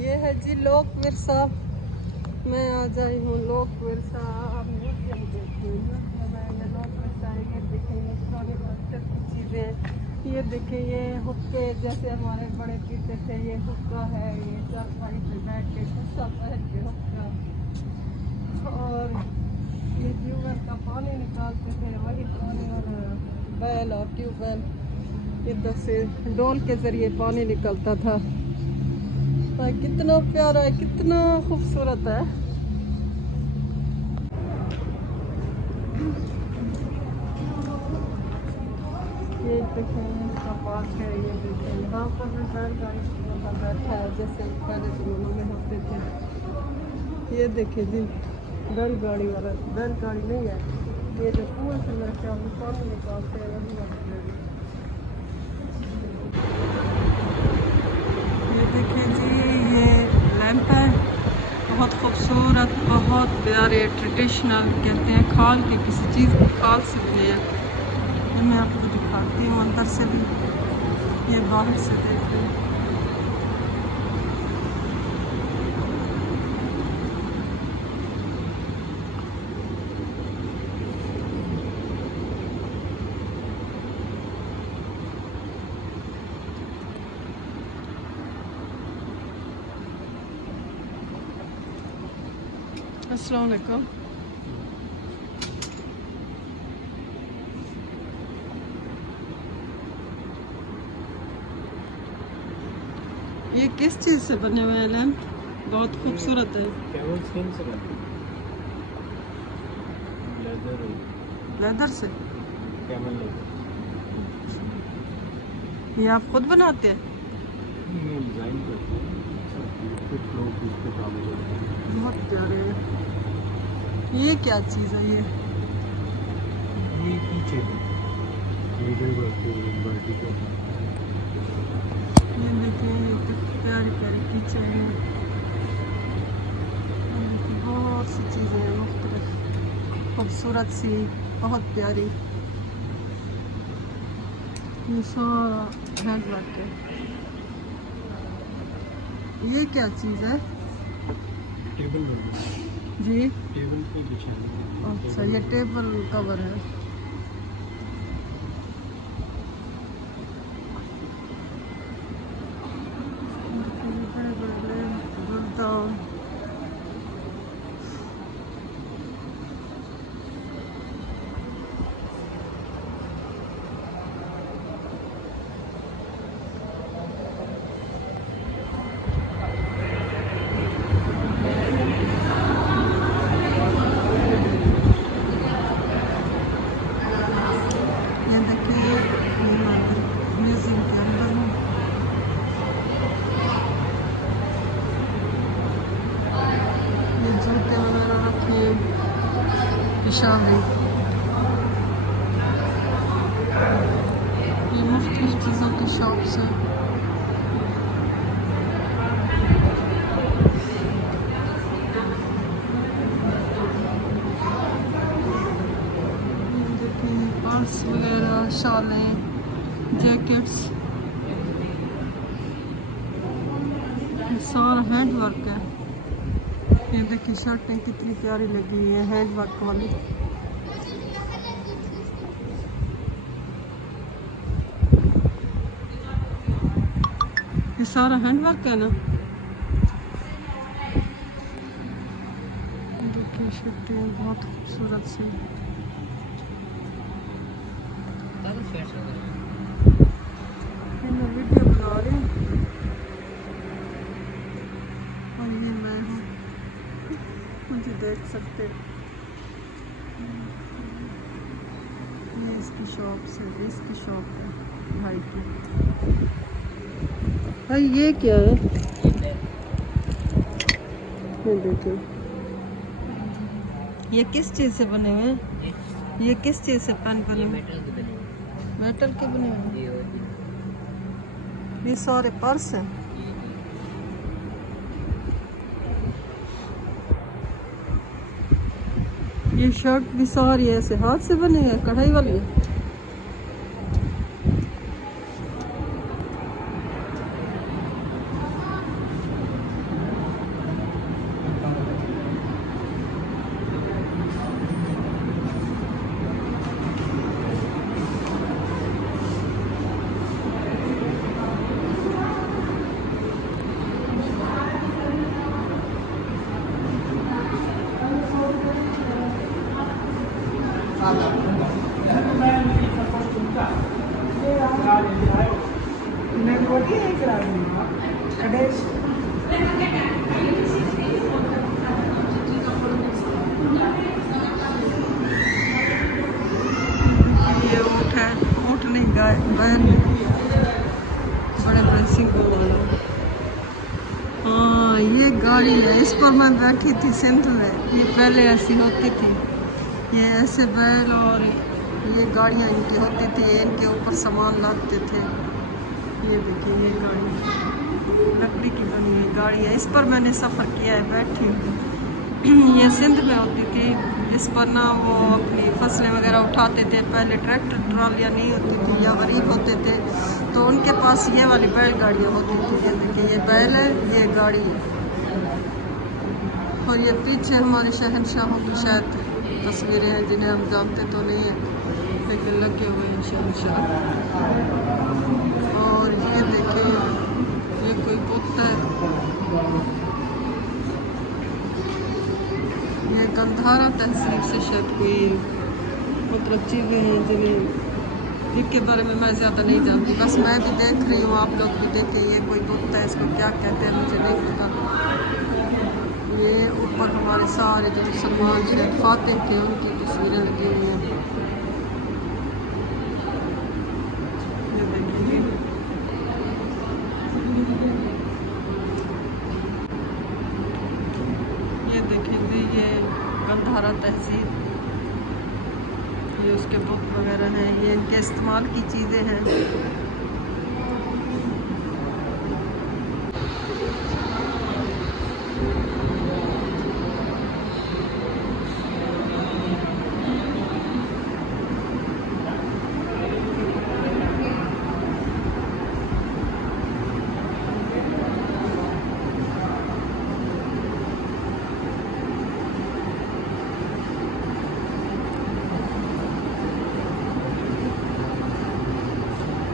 ये है जी लोक विरसा। मैं आ जाई हूँ लोक विरसा म्यूजियम देखने। म्यूजियम है ये लोक विरसा है। ये देखेंगे पुराने कल्चर की चीज़ें। ये देखें ये हुक्के जैसे हमारे बड़े पीते थे। ये हुक्का है, ये चारपाई पे बैठ के गुस्सा पहन के हुक्का। और ये ट्यूबवेल का पानी निकालते थे, वही पानी। और बैल और ट्यूबवेल इधर से डोल के ज़रिए पानी निकलता था। कितना प्यारा है, कितना खूबसूरत है। ये देखें इसका पार्क है। ये देखें यहाँ पर भी बैलगाड़ी बैठा है जैसे पहले जमानों में होते थे। ये देखें जी बैलगाड़ी वाला, बैलगाड़ी नहीं है ये जो कुएं से मेरे ख्याल में पानी निकालते हैं वही वाला। ये देखें जी ये लैंप है, बहुत खूबसूरत, बहुत प्यारे, ट्रेडिशनल। कहते हैं खाल के, किसी चीज़ की खाल से बने हैं। ये मैं आपको दिखाती हूँ अंदर से भी, ये बाहर से देख रहे हैं। अस्सलाम वालेकुम। ये किस चीज़ से बने हुए हैं लैंप? बहुत खूबसूरत है। लेदर से। ये आप खुद बनाते हैं? बहुत प्यारे हैं। ये क्या चीज़ है? ये देखिए प्यारी प्यारी कीचड़ है। बहुत सी चीज़ें हैं मुख्तलिफ, खूबसूरत सी, बहुत प्यारी। ये सारा हैंड वर्क है। ये क्या चीज़ है? टेबल जी टेबल पे बिछाना। अच्छा ये टेबल कवर है। जूते वगैरह रखे हैं, पेशाबी। ये मुख्तलिफ चीज़ों की शॉप्स हैं। देखिए पर्स वगैरह, शालें, जैकेट्स, सारा हैंड वर्क है। ये देखिए शर्टें कितनी प्यारी लगी हुई है हैंड वर्क वाली। ये सारा हैंड वर्क है ना। देखिए शर्टें बहुत खूबसूरत सी। मैं वीडियो बना रही हूँ और ये मैं हूँ, मुझे देख सकते। ये इसकी शॉप से, इसकी शॉप है भाई की। भाई ये क्या है? ये देखो ये किस चीज़ से बने हुए हैं? ये किस चीज़ से पेन बने हुए? मेटल के बने हुए हैं। ये सारे पर्स हैं। ये शर्ट भी सारी ऐसे हाथ से बने हैं, कढ़ाई वाली है। ये ऊँट है, ऊँट नहीं गाय बैल, बड़े बड़े सिंगों वाला। हाँ ये गाड़ी है, इस पर मैं बैठी थी सिंध में। ये पहले ऐसी होती थी, ये ऐसे बैल और ये गाड़ियाँ इनकी होती थी, इनके ऊपर सामान लादते थे। ये देखिए ये गाड़ी लकड़ी की बनी हुई गाड़ी है, इस पर मैंने सफ़र किया है बैठी हूँ। ये सिंध में होती थी, इस पर ना वो अपनी फसलें वगैरह उठाते थे। पहले ट्रैक्टर ट्रालियाँ नहीं होती थी या गरीब होते थे तो उनके पास ये वाली बैलगाड़ियाँ होती थी। ये देखिए ये बैल है, ये गाड़ी है। और ये पीछे हमारे शहंशाहों की शायद तस्वीरें हैं जिन्हें हम जानते तो नहीं हैं, लेकिन लगे हुए हैं शहंशाह। और ये देखिए ये कोई बुत है, ये गंधारा तहसील से शायद कोई मतलब चीज़ें हैं जिनके बारे में मैं ज़्यादा नहीं जानती। बस मैं भी देख रही हूँ, आप लोग भी देखें। ये कोई बुत है, इसको क्या कहते हैं मुझे नहीं पता। ये ऊपर हमारे सारे जो मुसलमान शायद फातिह थे उनकी तस्वीरें लगी हुई हैं। ये देखिए ये देखिए ये गंधारा तहसील, ये उसके बुक वगैरह हैं, ये इनके इस्तेमाल की चीज़ें हैं।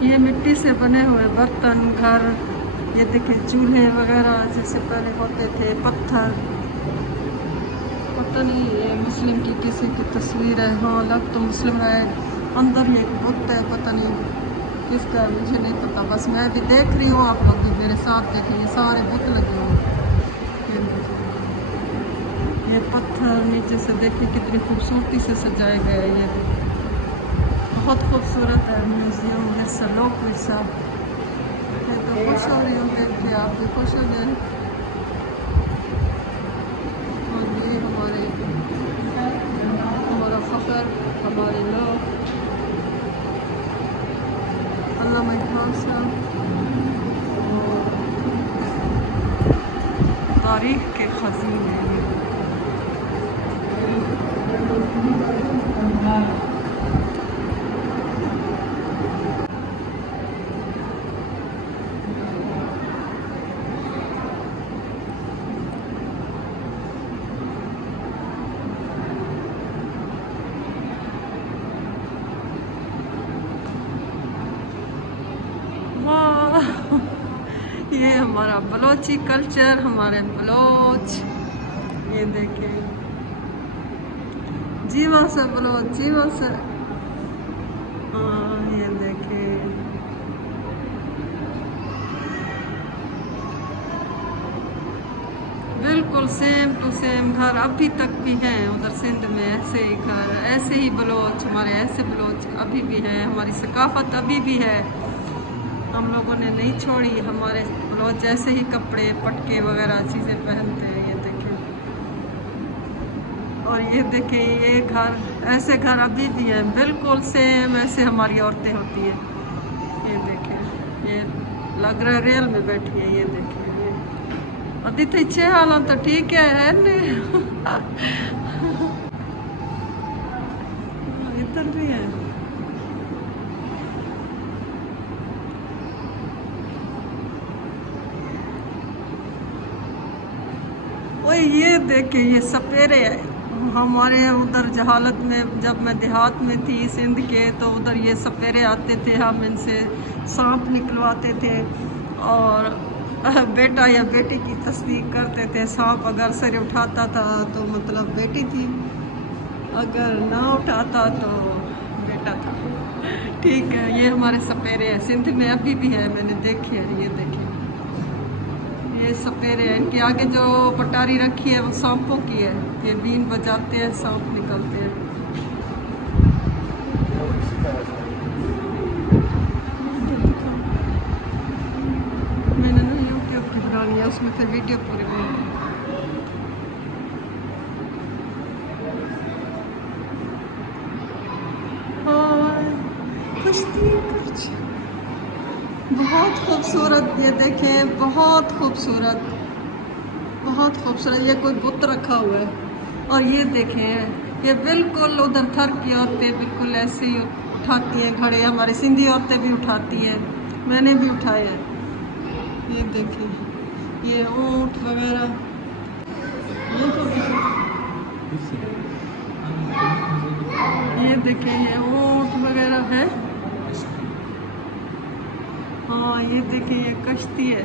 ये मिट्टी से बने हुए बर्तन, घर, ये देखिए चूल्हे वगैरह जैसे पहले होते थे, पत्थर। पता नहीं ये मुस्लिम की किसी की तस्वीर है, हाँ लग तो मुस्लिम है। अंदर ये बुत है, पता नहीं किसका है मुझे नहीं पता। बस मैं भी देख रही हूँ, आप लोग भी मेरे साथ देखें। ये सारे बुत लगे हुए हैं, ये पत्थर नीचे से देखिए कितनी खूबसूरती से सजाए गए हैं। ये बहुत खूबसूरत है म्यूज़ियम विरसा, लोक विरसा। मैं तो खुश हो रही हूँ देख के, आप भी खुश हो जाए। और ये हमारा फ़ख्र, हमारे लोग, अल्लामा इकबाल साहब और तारीख़ के खज़ीने। ये हमारा बलोची कल्चर, हमारे बलोच। ये देखें जीवा से बलोच, जीवा से। ये देखें बिल्कुल सेम टू सेम घर अभी तक भी हैं उधर सिंध में। ऐसे ही घर, ऐसे ही बलोच, हमारे ऐसे बलोच अभी भी हैं। हमारी सकाफत अभी भी है, हम लोगों ने नहीं छोड़ी। हमारे बलोच ऐसे ही कपड़े, पटके वगैरह चीज़ें पहनते हैं। ये देखें, और ये देखें ये घर, ऐसे घर अभी भी हैं बिल्कुल सेम, ऐसे हमारी औरतें होती हैं। ये देखें, ये लग रहा है रेल में बैठी है। ये देखें अभी तो इच्छे हाल तो ठीक है ने इधर भी है। ओए ये देखे ये सपेरे हमारे उधर जहालत में, जब मैं देहात में थी सिंध के, तो उधर ये सपेरे आते थे, हम इनसे सांप निकलवाते थे और बेटा या बेटी की तस्दीक करते थे। सांप अगर सर उठाता था तो मतलब बेटी थी, अगर ना उठाता तो बेटा था। ठीक है, ये हमारे सपेरे हैं, सिंध में अभी भी है, मैंने देखे हैं। ये देखे, ये सपेरे हैं। इनके आगे जो पटारी रखी है वो सांपों की है। ये बीन बजाते हैं, सांप निकलते हैं। मैंने ना यूट्यूब की बनानी है, उसमें फिर वीडियो पूरी बनानी है। बहुत खूबसूरत, ये देखें, बहुत खूबसूरत, बहुत खूबसूरत। ये कोई बुत रखा हुआ है। और ये देखें, ये बिल्कुल उधर थर की औरतें बिल्कुल ऐसे ही उठाती हैं घड़े। हमारी सिंधी औरतें भी उठाती हैं, मैंने भी उठाए हैं। ये देखें, ये ऊँट वगैरह, ये देखें, ये ऊँट वगैरह है। हाँ, ये देखें, ये कश्ती है,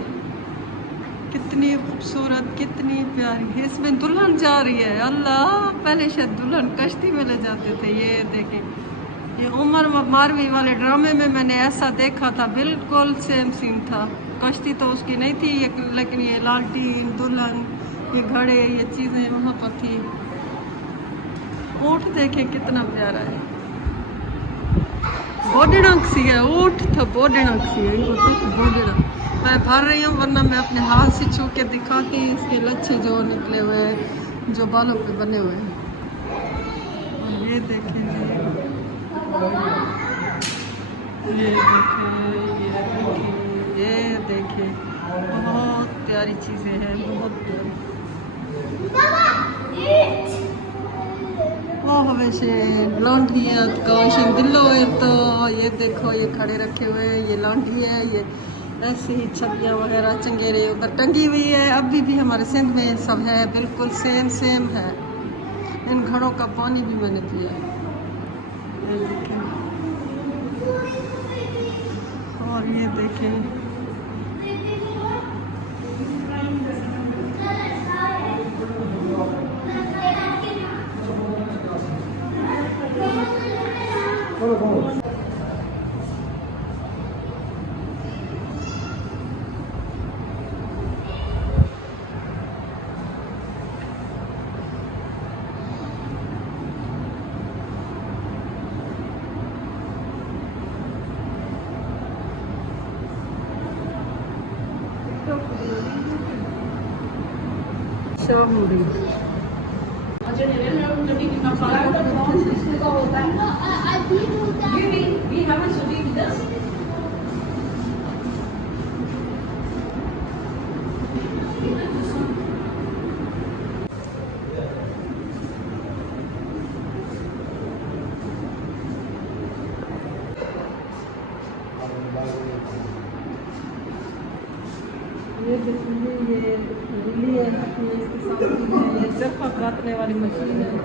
कितनी खूबसूरत, कितनी प्यारी है। इसमें दुल्हन जा रही है। अल्लाह, पहले शायद दुल्हन कश्ती में ले जाते थे। ये देखें, ये उमर मारवी वाले ड्रामे में मैंने ऐसा देखा था, बिल्कुल सेम सीन था। कश्ती तो उसकी नहीं थी ये, लेकिन ये लालटीन, दुल्हन, ये घड़े, ये चीज़ें वहाँ पर थी। ऊँट देखें कितना प्यारा है, बोडणक सी है, ऊँट था, बोडणक सी है, इनको तो बोडणक। मैं भर रही हूँ, वरना मैं अपने हाथ से छू के दिखाती। इसके लच्छे जो निकले हुए हैं, जो बालों पे बने हुए हैं। और ये देखें जी, ये देखें, ये देखें, बहुत प्यारी चीज़ें हैं, बहुत प्यारी। वो हमेशा लौंडी है काश दिलो है। तो ये देखो, ये खड़े रखे हुए हैं, ये लौंडी है। ये ऐसी ही छबियाँ वगैरह चंगेरे ऊपर टंगी हुई है। अभी भी हमारे सिंध में सब है, बिल्कुल सेम सेम है। इन घड़ों का पानी भी मैंने पिया है। ये देखें, और ये देखें, शाहूरी। ये देखिए, ये रीली है, इसके साथ ये चरखा काटने वाली मशीन है,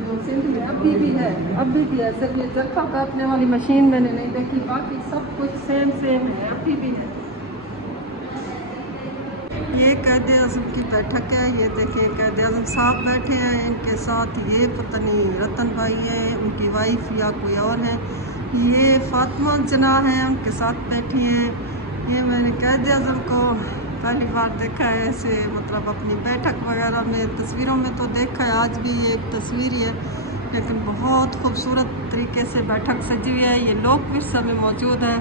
जो सिंध में अभी भी है, अभी भी है। सिर्फ ये चरखा काटने वाली मशीन मैंने नहीं देखी, बाकी सब कुछ सेम सेम है, अभी भी है। ये कैद आज़म की बैठक है। ये देखिए, कैद आज़म साहब बैठे हैं, इनके साथ ये पता नहीं रतन भाई है, उनकी वाइफ या कोई और है। ये फातिमा जना है, उनके साथ बैठी हैं। ये मैंने कैद आज़म को पहली बार देखा है ऐसे, मतलब अपनी बैठक वगैरह में। तस्वीरों में तो देखा है, आज भी ये एक तस्वीर ही है, लेकिन बहुत खूबसूरत तरीके से बैठक सजी हुई है। ये लोक विरसा में मौजूद है,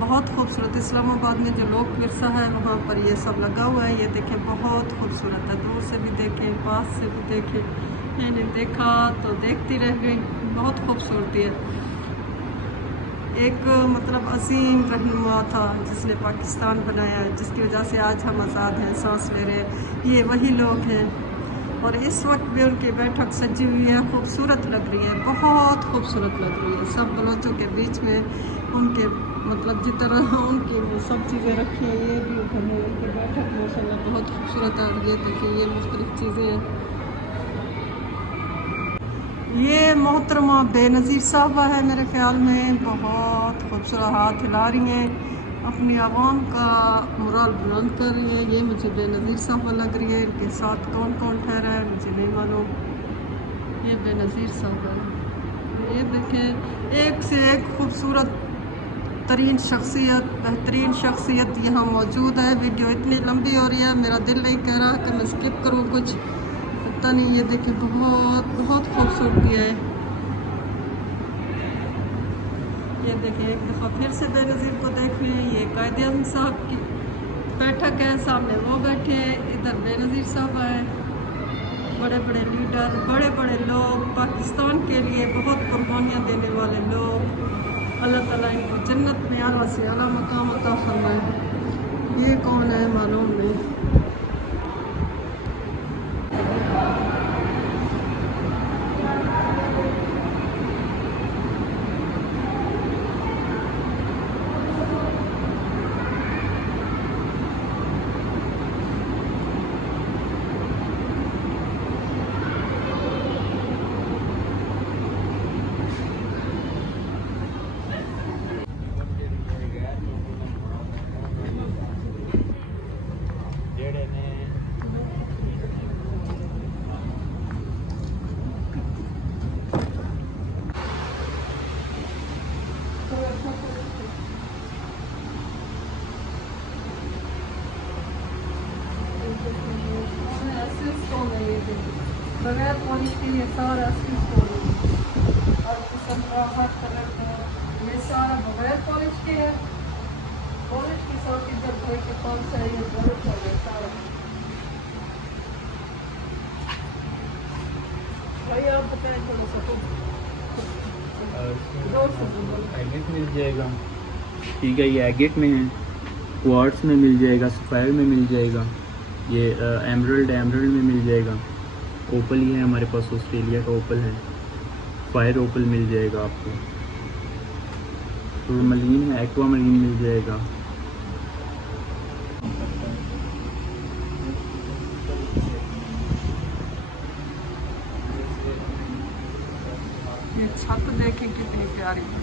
बहुत खूबसूरत। इस्लामाबाद में जो लोक विरसा है वहाँ पर ये सब लगा हुआ है। ये देखें, बहुत खूबसूरत है, दूर से भी देखें, पास से भी देखें। मैंने देखा तो देखती रह गई, बहुत खूबसूरती है। एक मतलब असीम रहनुमा था जिसने पाकिस्तान बनाया, जिसकी वजह से आज हम आज़ाद हैं, सांस ले रहे हैं। ये वही लोग हैं, और इस वक्त भी उनकी बैठक सजी हुई है, खूबसूरत लग रही है, बहुत खूबसूरत लग रही है। सब बलोचों के बीच में उनके मतलब जिस तरह उनकी वो सब चीज़ें रखी हैं, ये भी उधर है। उनकी बैठक माशाल्लाह बहुत खूबसूरत है। और ये देखिए, ये मुख्तलिफ चीज़ें हैं। ये मोहतरमा बेनज़ीर साहबा है मेरे ख्याल में, बहुत खूबसूरत हाथ हिला रही हैं, अपनी आवाम का मुराल बुलंद कर रही हैं। ये मुझे बेनज़ीर साहबा लग रही है। इनके साथ कौन कौन ठहरा है मुझे नहीं मालूम। ये बेनज़ीर साहब है। ये देखें, एक से एक खूबसूरत तरीन शख्सियत, बेहतरीन शख्सियत यहाँ मौजूद है। वीडियो इतनी लंबी हो रही है, मेरा दिल नहीं कह रहा कि मैं स्किप करूँ कुछ, पता नहीं। ये देखिए बहुत बहुत खूबसूरती है। ये देखिए एक दफ़ा फिर से बेनज़ीर को देख लें। ये कायद-ए-आज़म साहब की बैठक है, सामने वो बैठे हैं, इधर बेनज़ीर साहब आए। बड़े बड़े लीडर, बड़े बड़े लोग, पाकिस्तान के लिए बहुत कुर्बानियाँ देने वाले लोग, अल्लाह ताला इनको जन्नत में आला से आला मकाम अता फरमाए। ये कौन है मालूम नहीं। बगैर पॉलिश के ये सारा और किस्म का हर कलर का ये सारा बगैर पॉलिश के है। पॉलिश के साथ इधर कोई के कौन सा ये जरूरत है सारा। भाई आप बताएं थोड़ा सा एगिट मिल जाएगा, ठीक है। ये एगिट में है, क्वार्ट्ज में मिल जाएगा, सफ़ायर में मिल जाएगा, ये एमरल्ड में मिल जाएगा। ओपल ही है हमारे पास, ऑस्ट्रेलिया का ओपल है, फायर ओपल मिल जाएगा आपको। टूरमलीन है, एक्वामरीन मिल जाएगा। ये छत देखें कितनी प्यारी है।